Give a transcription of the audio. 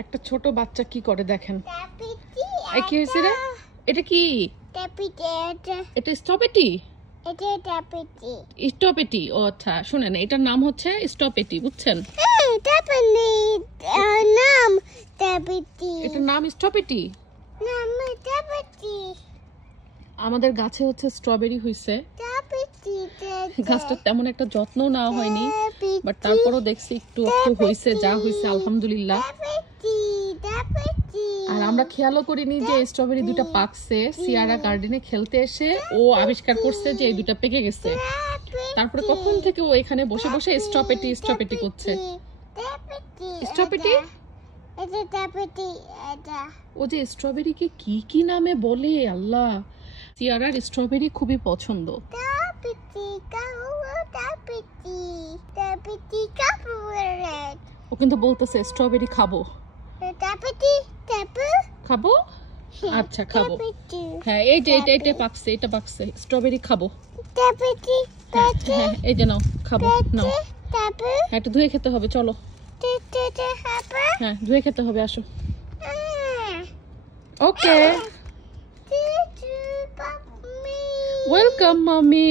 একটা ছোট বাচ্চা কি করে দেখেন। এই কি হয়েছে রে? এটা কি? এটা স্ট্রবেরি? স্ট্রবেরি? ও আচ্ছা, শুনেন, এটার নাম হচ্ছে স্ট্রবেরি, বুঝছেন? এটার নাম স্ট্রবেরি। আমাদের গাছে হচ্ছে স্ট্রবেরি হইছে, গাছটা তেমন একটা যত্ন নেওয়া হয়নি, বাট তারপরও দেখছি একটু একটু হইছে, যা হইছে আলহামদুলিল্লাহ। আর আমরা খেয়ালও করিনি যে স্ট্রবেরি দুটা পাকছে। সিয়ারা গার্ডেনে খেলতে এসে ও আবিষ্কার করছে যে এই দুটা পেকে গেছে। তারপরে কখন থেকে ও এখানে বসে বসে স্ট্রবেরি স্ট্রবেরি করছে। স্ট্রবেরি? ও যে স্ট্রবেরিকে কি কি নামে বলে আল্লাহ। সিয়ারার স্ট্রবেরি খুবই পছন্দ। ও কিন্তু বলতেছে স্ট্রবেরি খাবো। খাবো? আচ্ছা খাবো। হ্যাঁ, এই যে এটা পাকছে, এটা পাকছে, স্ট্রবেরি খাবো। হ্যাঁ, এই যে নাও, খাবো, নাও। হ্যাঁ, একটু ধুয়ে খেতে হবে, চলো। হ্যাঁ, ধুয়ে খেতে হবে, আসো। ওকে, ওয়েলকাম মামি।